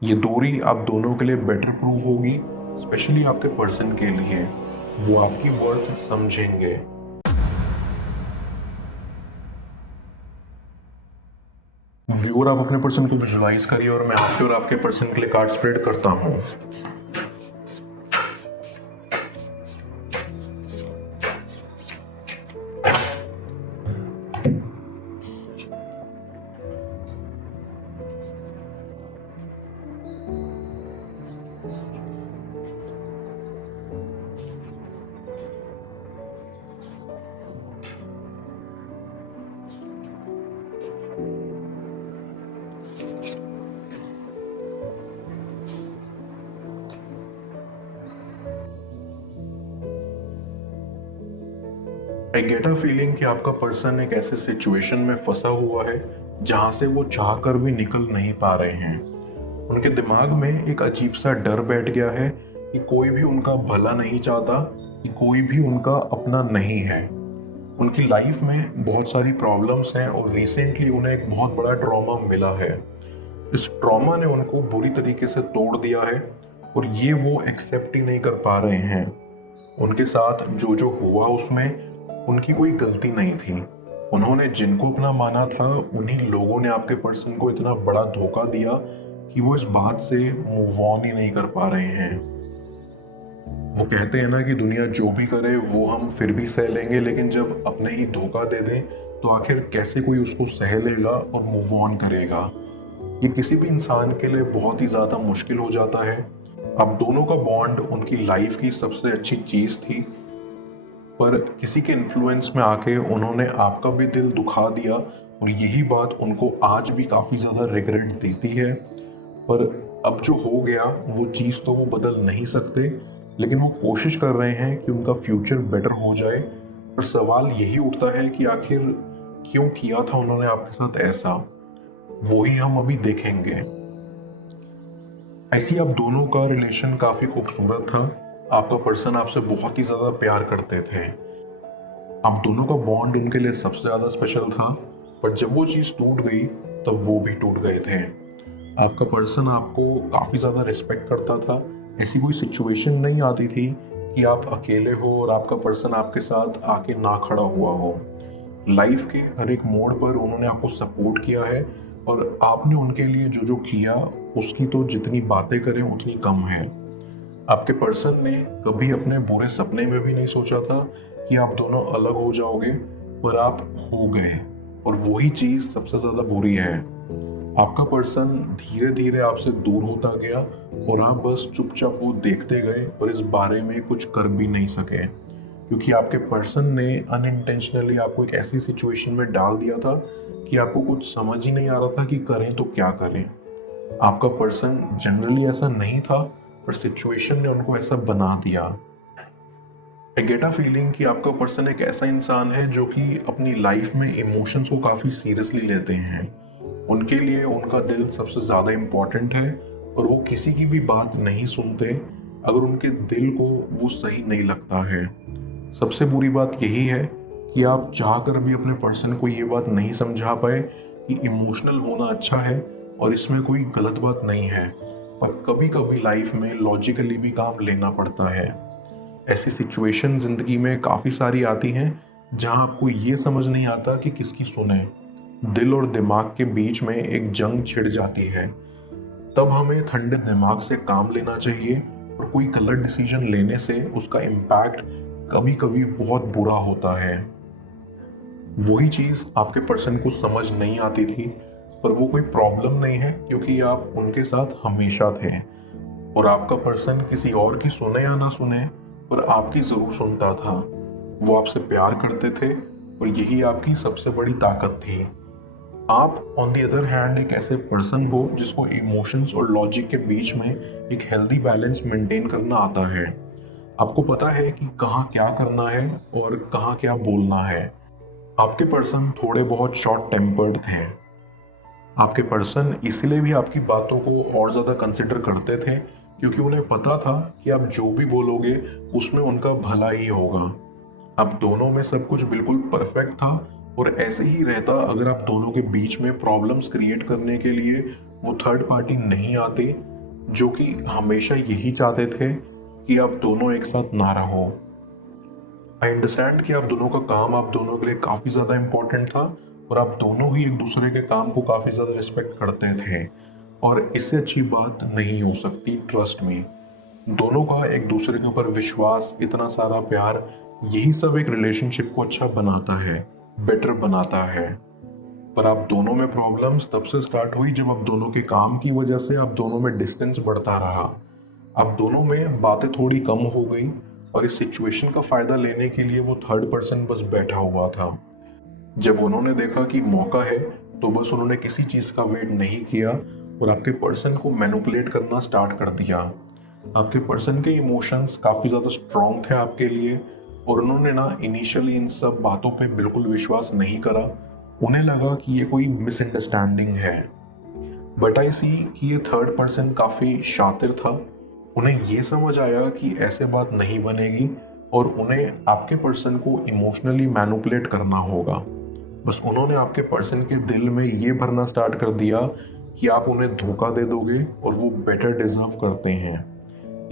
ये दूरी आप दोनों के लिए बेटर प्रूव होगी, स्पेशली आपके पर्सन के लिए। वो आपकी वर्थ समझेंगे। व्यूअर, आप अपने पर्सन को विजुलाइज करिए और मैं आपके और आपके पर्सन के लिए कार्ड स्प्रेड करता हूँ। आई गेट अ फीलिंग कि आपका पर्सन एक ऐसे सिचुएशन में फंसा हुआ है जहां से वो चाह कर भी निकल नहीं पा रहे हैं। उनके दिमाग में एक अजीब सा डर बैठ गया है कि कोई भी उनका भला नहीं चाहता, कि कोई भी उनका अपना नहीं है। उनकी लाइफ में बहुत सारी प्रॉब्लम्स हैं और रिसेंटली उन्हें एक बहुत बड़ा ट्रॉमा मिला है। इस ट्रॉमा ने उनको बुरी तरीके से तोड़ दिया है और ये वो एक्सेप्ट ही नहीं कर पा रहे हैं। उनके साथ जो जो हुआ उसमें उनकी कोई गलती नहीं थी। उन्होंने जिनको अपना माना था, उन्हीं लोगों ने आपके पर्सन को इतना बड़ा धोखा दिया कि वो इस बात से मूव ऑन ही नहीं कर पा रहे हैं। वो कहते हैं ना कि दुनिया जो भी करे वो हम फिर भी सह लेंगे, लेकिन जब अपने ही धोखा दे दें तो आखिर कैसे कोई उसको सह लेगा और मूव ऑन करेगा। ये किसी भी इंसान के लिए बहुत ही ज़्यादा मुश्किल हो जाता है। अब दोनों का बॉन्ड उनकी लाइफ की सबसे अच्छी चीज़ थी, पर किसी के इन्फ्लुएंस में आके उन्होंने आपका भी दिल दुखा दिया और यही बात उनको आज भी काफ़ी ज़्यादा रिग्रेट देती है। पर अब जो हो गया वो चीज़ तो वो बदल नहीं सकते, लेकिन वो कोशिश कर रहे हैं कि उनका फ्यूचर बेटर हो जाए। पर सवाल यही उठता है कि आखिर क्यों किया था उन्होंने आपके साथ ऐसा, वो ही हम अभी देखेंगे। ऐसी आप दोनों का रिलेशन काफ़ी खूबसूरत था। आपका पर्सन आपसे बहुत ही ज़्यादा प्यार करते थे। आप दोनों का बॉन्ड उनके लिए सबसे ज़्यादा स्पेशल था, पर जब वो चीज़ टूट गई तब वो भी टूट गए थे। आपका पर्सन आपको काफ़ी ज़्यादा रिस्पेक्ट करता था। ऐसी कोई सिचुएशन नहीं आती थी कि आप अकेले हो और आपका पर्सन आपके साथ आके ना खड़ा हुआ हो। लाइफ के हर एक मोड़ पर उन्होंने आपको सपोर्ट किया है और आपने उनके लिए जो जो किया उसकी तो जितनी बातें करें उतनी कम है। आपके पर्सन ने कभी अपने बुरे सपने में भी नहीं सोचा था कि आप दोनों अलग हो जाओगे, पर आप हो गए और वही चीज़ सबसे ज़्यादा बुरी है। आपका पर्सन धीरे धीरे आपसे दूर होता गया और आप बस चुपचाप वो देखते गए और इस बारे में कुछ कर भी नहीं सके, क्योंकि आपके पर्सन ने अनइंटेंशनली आपको एक ऐसी सिचुएशन में डाल दिया था कि आपको कुछ समझ ही नहीं आ रहा था कि करें तो क्या करें। आपका पर्सन जनरली ऐसा नहीं था, पर सिचुएशन ने उनको ऐसा बना दिया। आई गेट अ फीलिंग कि आपका पर्सन एक ऐसा इंसान है जो कि अपनी लाइफ में इमोशंस को काफ़ी सीरियसली लेते हैं। उनके लिए उनका दिल सबसे ज़्यादा इम्पॉर्टेंट है और वो किसी की भी बात नहीं सुनते अगर उनके दिल को वो सही नहीं लगता है। सबसे बुरी बात यही है कि आप चाह कर भी अपने पर्सन को ये बात नहीं समझा पाए कि इमोशनल होना अच्छा है और इसमें कोई गलत बात नहीं है, पर कभी कभी लाइफ में लॉजिकली भी काम लेना पड़ता है। ऐसी सिचुएशन ज़िंदगी में काफ़ी सारी आती हैं जहां आपको ये समझ नहीं आता कि किसकी सुने। दिल और दिमाग के बीच में एक जंग छिड़ जाती है। तब हमें ठंडे दिमाग से काम लेना चाहिए और कोई गलत डिसीजन लेने से उसका इम्पैक्ट कभी कभी बहुत बुरा होता है। वही चीज़ आपके पर्सन को समझ नहीं आती थी, पर वो कोई प्रॉब्लम नहीं है क्योंकि आप उनके साथ हमेशा थे और आपका पर्सन किसी और की सुने या ना सुने, पर आपकी ज़रूर सुनता था। वो आपसे प्यार करते थे और यही आपकी सबसे बड़ी ताकत थी। आप ऑन द अदर हैंड एक ऐसे पर्सन हो जिसको इमोशंस और लॉजिक के बीच में एक हेल्दी बैलेंस मेंटेन करना आता है। आपको पता है कि कहाँ क्या करना है और कहाँ क्या बोलना है। आपके पर्सन थोड़े बहुत शॉर्ट टेम्पर्ड थे। आपके पर्सन इसीलिए भी आपकी बातों को और ज़्यादा कंसिडर करते थे क्योंकि उन्हें पता था कि आप जो भी बोलोगे उसमें उनका भला ही होगा। आप दोनों में सब कुछ बिल्कुल परफेक्ट था और ऐसे ही रहता अगर आप दोनों के बीच में प्रॉब्लम्स क्रिएट करने के लिए वो थर्ड पार्टी नहीं आते, जो कि हमेशा यही चाहते थे कि आप दोनों एक साथ ना रहो। आई अंडरस्टैंड कि आप दोनों का काम आप दोनों के लिए काफ़ी ज़्यादा इम्पोर्टेंट था और आप दोनों ही एक दूसरे के काम को काफ़ी ज़्यादा रिस्पेक्ट करते थे, और इससे अच्छी बात नहीं हो सकती। ट्रस्ट मी, दोनों का एक दूसरे के ऊपर विश्वास, इतना सारा प्यार, यही सब एक रिलेशनशिप को अच्छा बनाता है, बेटर बनाता है। पर आप दोनों में प्रॉब्लम्स तब से स्टार्ट हुई जब आप दोनों के काम की वजह से आप दोनों में डिस्टेंस बढ़ता रहा। आप दोनों में बातें थोड़ी कम हो गई और इस सिचुएशन का फायदा लेने के लिए वो थर्ड पर्सन बस बैठा हुआ था। जब उन्होंने देखा कि मौका है तो बस उन्होंने किसी चीज़ का वेट नहीं किया और आपके पर्सन को मैनिपुलेट करना स्टार्ट कर दिया। आपके पर्सन के इमोशंस काफ़ी ज़्यादा स्ट्रॉन्ग थे आपके लिए, और उन्होंने ना इनिशियली इन सब बातों पे बिल्कुल विश्वास नहीं करा। उन्हें लगा कि ये कोई मिसअंडरस्टैंडिंग है। बट आई सी कि ये थर्ड पर्सन काफ़ी शातिर था। उन्हें ये समझ आया कि ऐसे बात नहीं बनेगी और उन्हें आपके पर्सन को इमोशनली मैनिपुलेट करना होगा। बस उन्होंने आपके पर्सन के दिल में ये भरना स्टार्ट कर दिया कि आप उन्हें धोखा दे दोगे और वो बेटर डिजर्व करते हैं।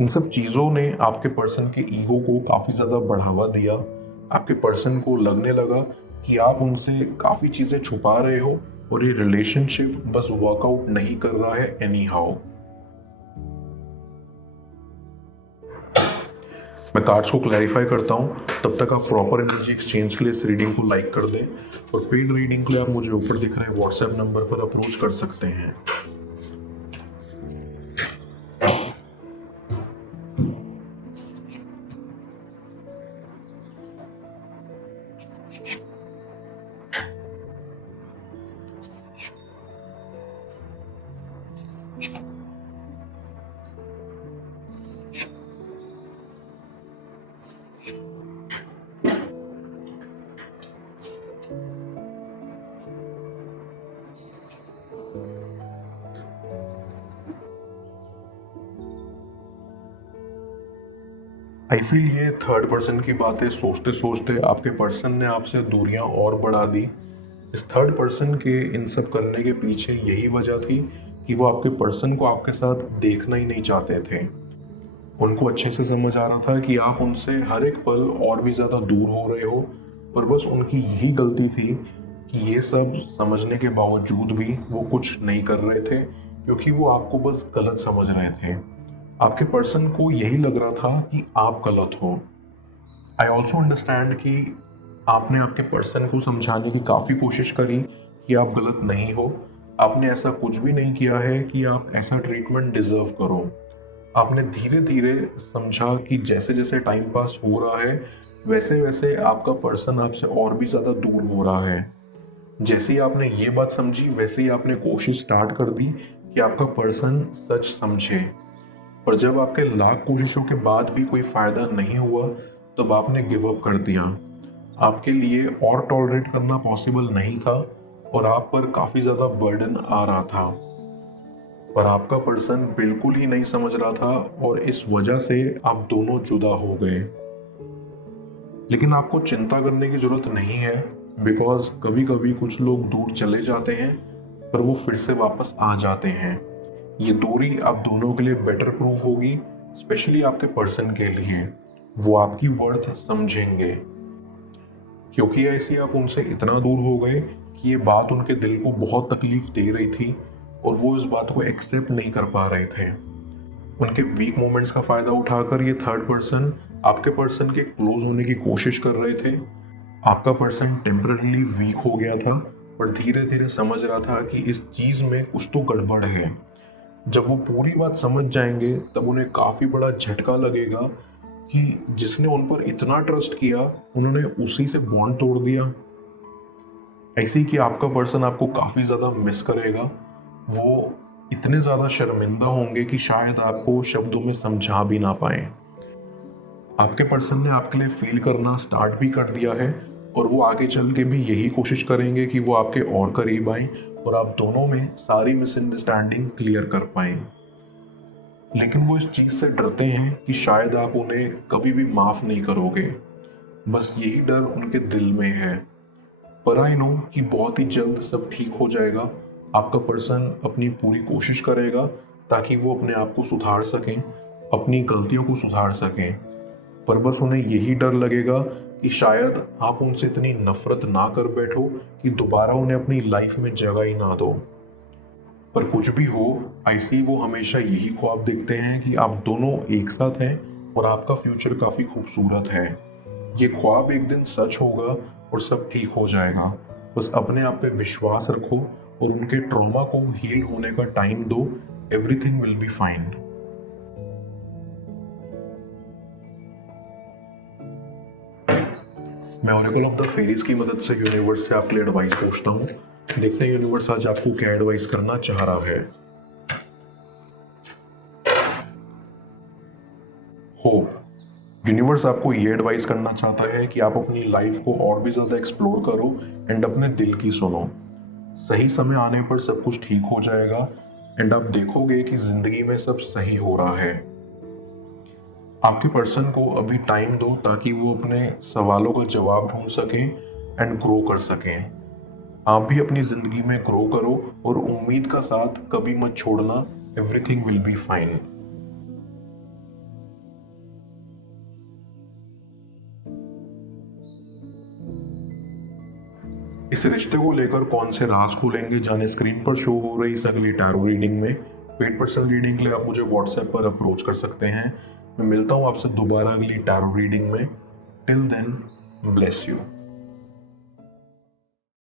इन सब चीज़ों ने आपके पर्सन के ईगो को काफ़ी ज़्यादा बढ़ावा दिया। आपके पर्सन को लगने लगा कि आप उनसे काफ़ी चीज़ें छुपा रहे हो और ये रिलेशनशिप बस वर्कआउट नहीं कर रहा है एनी हाउ। मैं कार्ड्स को क्लैरिफाई करता हूँ, तब तक आप प्रॉपर एनर्जी एक्सचेंज के लिए इस रीडिंग को लाइक कर दें, और पेड रीडिंग के लिए आप मुझे ऊपर दिख रहे व्हाट्सएप नंबर पर अप्रोच कर सकते हैं। आई फील ये थर्ड पर्सन की बातें सोचते सोचते आपके पर्सन ने आपसे दूरियां और बढ़ा दी। इस थर्ड पर्सन के इन सब करने के पीछे यही वजह थी कि वो आपके पर्सन को आपके साथ देखना ही नहीं चाहते थे। उनको अच्छे से समझ आ रहा था कि आप उनसे हर एक पल और भी ज़्यादा दूर हो रहे हो, पर बस उनकी यही गलती थी कि ये सब समझने के बावजूद भी वो कुछ नहीं कर रहे थे, क्योंकि वो आपको बस गलत समझ रहे थे। आपके पर्सन को यही लग रहा था कि आप गलत हो। आई ऑल्सो अंडरस्टैंड कि आपने आपके पर्सन को समझाने की काफ़ी कोशिश करी कि आप गलत नहीं हो। आपने ऐसा कुछ भी नहीं किया है कि आप ऐसा ट्रीटमेंट डिजर्व करो। आपने धीरे धीरे समझा कि जैसे जैसे टाइम पास हो रहा है वैसे वैसे आपका पर्सन आपसे और भी ज़्यादा दूर हो रहा है। जैसे ही आपने ये बात समझी वैसे ही आपने कोशिश स्टार्ट कर दी कि आपका पर्सन सच समझे। पर जब आपके लाख कोशिशों के बाद भी कोई फ़ायदा नहीं हुआ, तब आपने गिव अप कर दिया। आपके लिए और टॉलरेट करना पॉसिबल नहीं था और आप पर काफ़ी ज़्यादा बर्डन आ रहा था। पर आपका पर्सन बिल्कुल ही नहीं समझ रहा था और इस वजह से आप दोनों जुदा हो गए। लेकिन आपको चिंता करने की ज़रूरत नहीं है, बिकॉज कभी कभी कुछ लोग दूर चले जाते हैं पर वो फिर से वापस आ जाते हैं। ये दूरी आप दोनों के लिए बेटर प्रूव होगी, स्पेशली आपके पर्सन के लिए। वो आपकी वर्थ समझेंगे, क्योंकि ऐसे आप उनसे इतना दूर हो गए कि ये बात उनके दिल को बहुत तकलीफ दे रही थी और वो इस बात को एक्सेप्ट नहीं कर पा रहे थे। उनके वीक मोमेंट्स का फ़ायदा उठाकर ये थर्ड पर्सन आपके पर्सन के क्लोज होने की कोशिश कर रहे थे। आपका पर्सन टेम्पररीली वीक हो गया था पर धीरे धीरे समझ रहा था कि इस चीज़ में कुछ तो गड़बड़ है। जब वो पूरी बात समझ जाएंगे तब उन्हें काफ़ी बड़ा झटका लगेगा कि जिसने उन पर इतना ट्रस्ट किया उन्होंने उसी से बॉन्ड तोड़ दिया। ऐसे ही कि आपका पर्सन आपको काफ़ी ज़्यादा मिस करेगा। वो इतने ज़्यादा शर्मिंदा होंगे कि शायद आपको शब्दों में समझा भी ना पाए। आपके पर्सन ने आपके लिए फील करना स्टार्ट भी कर दिया है और वो आगे चल के भी यही कोशिश करेंगे कि वो आपके और करीब आएं और आप दोनों में सारी मिसअंडरस्टैंडिंग क्लियर कर पाएं। लेकिन वो इस चीज़ से डरते हैं कि शायद आप उन्हें कभी भी माफ़ नहीं करोगे। बस यही डर उनके दिल में है। पर आई नो कि बहुत ही जल्द सब ठीक हो जाएगा आपका पर्सन अपनी पूरी कोशिश करेगा ताकि वो अपने आप को सुधार सकें, अपनी गलतियों को सुधार सकें, पर बस उन्हें यही डर लगेगा कि शायद आप उनसे इतनी नफरत ना कर बैठो कि दोबारा उन्हें अपनी लाइफ में जगह ही ना दो। पर कुछ भी हो, ऐसी वो हमेशा यही ख्वाब देखते हैं कि आप दोनों एक साथ हैं और आपका फ्यूचर काफ़ी खूबसूरत है। ये ख्वाब एक दिन सच होगा और सब ठीक हो जाएगा। बस अपने आप पे विश्वास रखो और उनके ट्रॉमा को हील होने का टाइम दो। Everything will be fine. मैं ऑरेकल ऑफ द फेरीज की मदद से यूनिवर्स से आपके लिए एडवाइस पूछता हूँ। देखते हैं यूनिवर्स आज आपको क्या एडवाइस करना चाह रहा है। होप। यूनिवर्स आपको ये एडवाइस करना चाहता है कि आप अपनी लाइफ को और भी ज़्यादा एक्सप्लोर करो एंड अपने दिल की सुनो। सही समय आने पर सब कुछ ठीक हो जाएगा एंड आप देखोगे कि ज़िंदगी में सब सही हो रहा है। आपके पर्सन को अभी टाइम दो ताकि वो अपने सवालों का जवाब ढूंढ सकें एंड ग्रो कर सकें। आप भी अपनी ज़िंदगी में ग्रो करो और उम्मीद का साथ कभी मत छोड़ना। Everything will be fine. इस रिश्ते को लेकर कौन से राज खुलेंगे जाने स्क्रीन पर शो हो रही इस अगली टैरो रीडिंग में। पेड पर्सन रीडिंग के लिए आप मुझे व्हाट्सएप पर अप्रोच कर सकते हैं। मैं मिलता हूँ आपसे दोबारा अगली टैरो रीडिंग में। Till then, bless you.